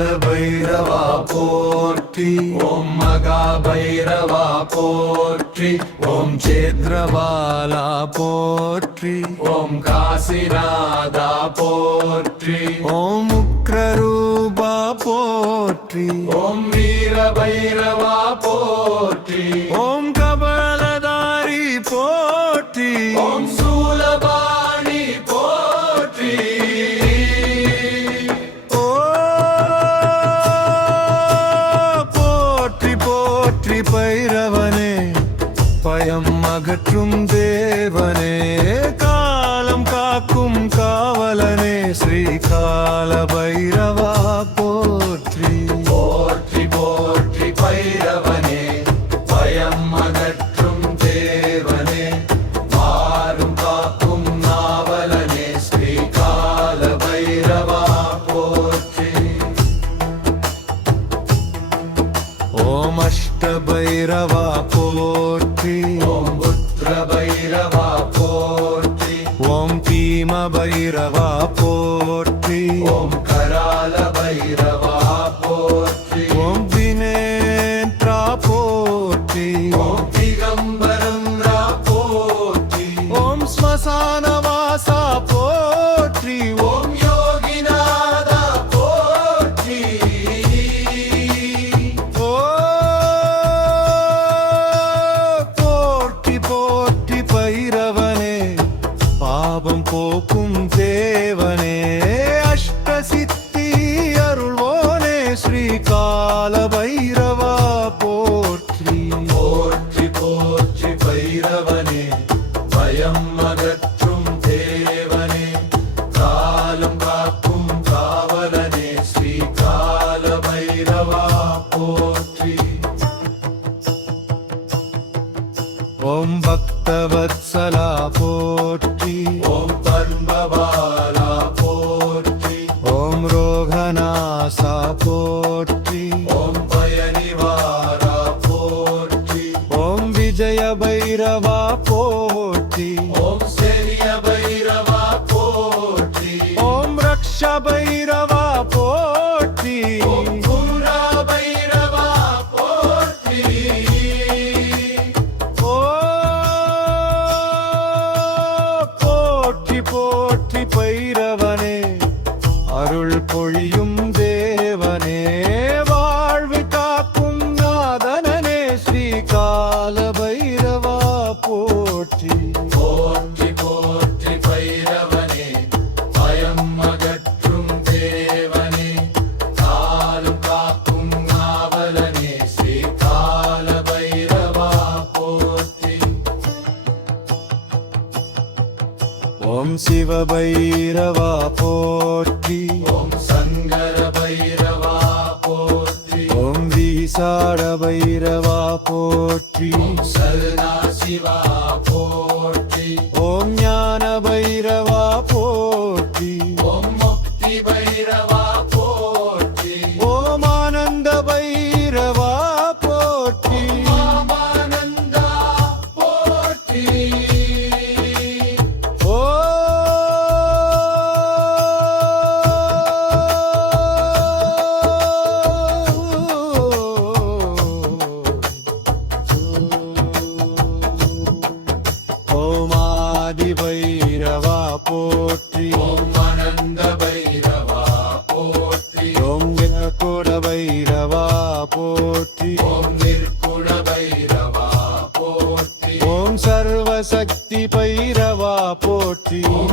கால பைரவா போற்றி. ஓம் மகா பைரவா போற்றி. ஓம் சேத்ரபாலா போற்றி. ஓம் காசிநாதா போற்றி. ஓம் உக்ரரூபா போற்றி. ஓம் வீர பைரவா போற்றி. ஓம் கபாலதாரி போற்றி. ஓம் சூலபாணி போற்றி. ஓ போற்றி போற்றி பைரவனே, பயம் அகற்றும் தேவனே, காலம் காக்கும் காவலனே, ஸ்ரீகால பைரவா போற்றி. போற்றி போற்றி பைரவனே, பயம் அகற்றும் தேவனே, மாறும் காக்கும் நாவலனே, ஸ்ரீகால பைரவா போற்றி. ஓம் அஷ்ட பைரவா போற்றி. ஓம் புத்திர பைரவா போற்றி. ஓம் பீம பைரவா போற்றி. ஓம் கரால பைரவா போற்றி. ஓம் வினேத்ரா போற்றி. ஓம் திகம்பரம்ரா போற்றி. ஓம் ஸ்மசானவாசா போற்றி. ஓம் யோகிநாதா போற்றி. ஓ போற்றி போற்றி பைரவனே, பாபம் போக்கும் தேவனே, அஷ்டசித்தி அருள்வோனே, ஸ்ரீகால பைரவா போற்றி. போற்றி போற்றி பைரவனே, பயம் அகற்றும் தேவனே, காலம் காக்கும் காவலனே, ஸ்ரீகால பைரவா போற்றி. ஓம் பக்தவத்சலா போற்றி. ஓம் பர்வபாலா போற்றி. ஓம் ரோகநாசா போற்றி. ஓம் பயனிவாரா போற்றி. ஓம் விஜய பைரவா போற்றி. ஓம் செரிய பைரவா போற்றி. ஓம் ரக்ஷ பைரவா போற்றி. ஓம் கும்ரா பைரவா போற்றி. ஓ போற்றி போற்றி பைரவனே, அருள் பொழியும் தேவனே, வாழ்வு காக்கும் நாதனனே, ஸ்ரீகால பைரவா போற்றி. போற்றி போற்றி பைரவனே, பயம் அகற்றும் தேவனே, காலம் காக்கும் நாவலனே, ஸ்ரீகால பைரவா போற்றி. ஓம் சிவ பைரவா போற்றி. ஓம் சங்கர பைரவா போற்றி. ஓம் வீசாட பைரவா போற்றி. ஓம் சரணா சிவா போற்றி. ஓம் ஞான பைரவா போற்றி. ஓம் முக்தி பைரவா போற்றி. ஓம் ஆனந்த பைரவா போற்றி. ஓம் ஆனந்தா போற்றி. ஓ ஓம் ஆதி பைரவா போற்றி. ஓம் அனந்த பைரவா போற்றி. ஓம் நிர்குண பைரவா போற்றி. ஓம் நிர்குண பைரவா போற்றி. ஓம் சர்வசக்தி பைரவா போற்றி. ஓம்